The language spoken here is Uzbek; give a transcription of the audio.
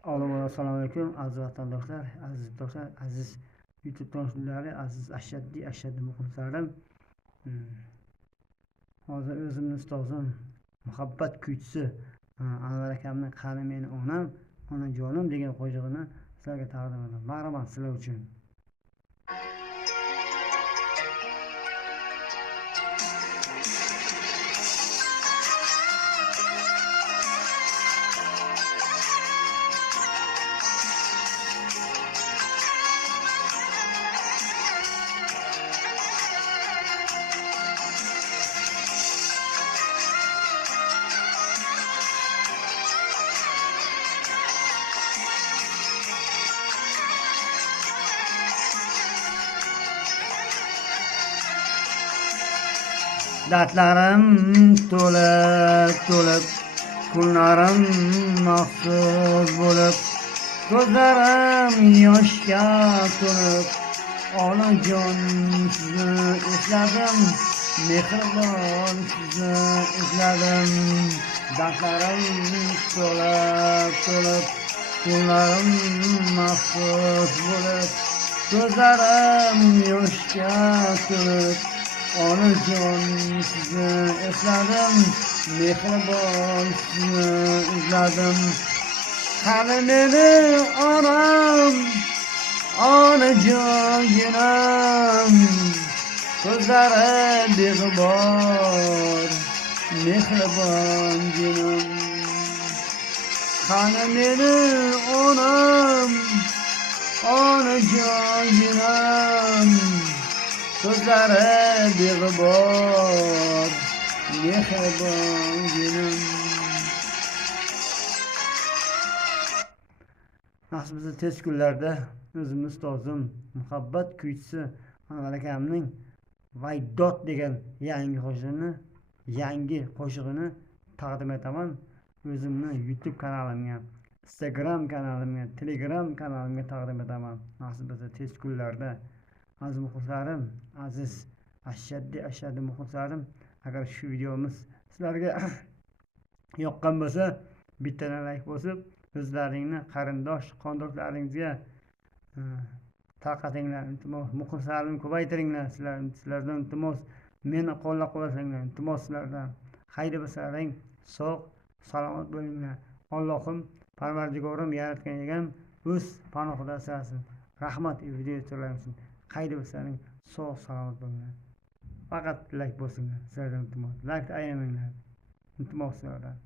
Assalomu alaykum aziz vatandoshlar, aziz do'stlar, aziz YouTube tomoshabinlari, aziz ashaddiy muxlislarim. Hozir o'zimni ustozim, muhabbat kuychisi Anvar akamning "Qani meni onam, onajonim" degan qo'shig'ini sizlarga taqdim etaman. Marhamat sizlar uchun. Dardlarim to'lib, kunlarim mahzun bo'lib, ko'zlarim yoshga to'lib, onajon sizni esladim, mehribon sizni esladim. Dardlarim to'lib, kunlarim mahzun bo'lib, ko'zlarim yoshga to'lib, onajon sizni esladim, mehribon sizni izladim. Qani meni onam, onajonim, ko'zlari beg'ubor, mehribon jinim. Qani meni onam, onajonim, ko'zlari beg'ubor, mehribon jinim. Nasibimiz tez kunlarda o'zimni ustozim, muhabbat kuychisi Anvar akamning "Vaydot" degan yangi qo'shig'ini taqdim etaman. O'zimni YouTube kanalimga, Instagram kanalimga, Telegram kanalimga taqdim etaman. Nasibimiz tez kunlarda. Aziz muxlislarim, aziz ashaddiy muxlislarim, agar shu videomiz sizlarga yoqqan bo'lsa, bittadan like bosib, o'zlaringni qarindosh qondoshlaringizga tarqatinglar. Iltimos, muxlislarimni ko'paytiringlar. Sizlardan iltimos, meni qo'llab-quvvatlanglar. Iltimos sizlardan. Haydi bilaring, sog' salomat bo'linglar. Allohim, Parvardigorim yaratgan egam o'z panohida asrasin. Rahmat video so'raymiz. Qayda bo'lsalaring sog' salomat bo'linglar. Faqat like bosinglar. Sizlardan iltimos. Like ayamanglar. Iltimos sizlardan.